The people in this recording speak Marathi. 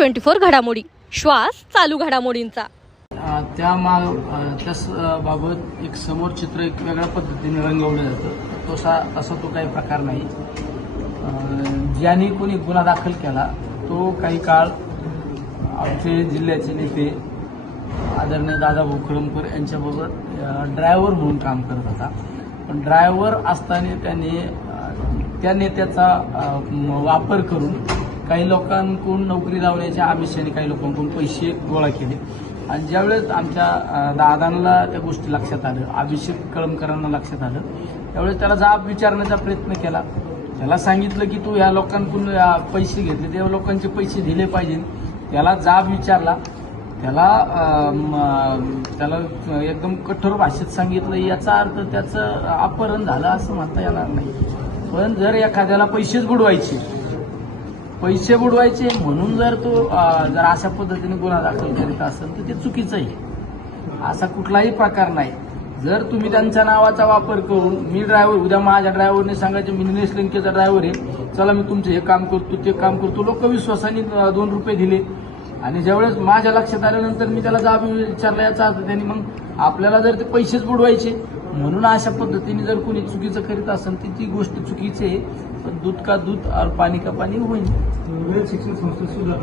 ट्वेंटी फोर घडामोडी. श्वास चालू घडामोडींचा. त्या माग त्यास बाबत एक समोर चित्र एक वेगळ्या पद्धतीने रंगवलं जातं. तसा तसा तो काही प्रकार नाही. ज्याने कोणी गुन्हा दाखल केला तो काही काळ आमचे जिल्ह्याचे नेते आदरणीय दादा भोकळमकर यांच्याबरोबर ड्रायव्हर म्हणून काम करत होता. पण ड्रायव्हर असताना त्याने त्या नेत्याचा वापर करून काही लोकांकडून नोकरी लावण्याच्या आमिषाने काही लोकांकडून पैसे गोळा केले. आणि ज्यावेळेस आमच्या दादांना त्या गोष्टी लक्षात आलं अभिषेक कळमकरांना लक्षात आलं त्यावेळेस त्याला जाब विचारण्याचा प्रयत्न केला. त्याला सांगितलं की तू या लोकांकडून पैसे घेतले त्या लोकांचे पैसे दिले पाहिजे. त्याला जाब विचारला. त्याला त्याला एकदम कठोर भाषेत सांगितलं याचा अर्थ त्याचं अपहरण झालं असं म्हणता येणार नाही. पण जर एखाद्याला पैसेच बुडवायचे पैसे बुडवायचे म्हणून जर तो जर अशा पद्धतीने गुन्हा दाखल करीत असेल तर ते चुकीचं आहे असा कुठलाही प्रकार नाही. जर तुम्ही त्यांच्या नावाचा वापर करून मी ड्रायव्हर उद्या माझ्या ड्रायव्हरने सांगायचे मी निलेश लंकेचा ड्रायव्हर आहे. चला मी तुमचं हे काम करतो ते काम करतो. लोक विश्वासाने दोन रुपये दिले. आणि ज्यावेळेस माझ्या लक्षात आल्यानंतर मी त्याला जाब विचारला याचा अर्थ त्यांनी मग आपल्याला जर ते पैसेच बुडवायचे म्हणून अशा पद्धतीने जर कोणी चुकीचं करीत असेल तर ती गोष्ट चुकीची आहे. पण दूध का दूध पाणी का पाणी होईल. शिक्षण संस्था सुद्धा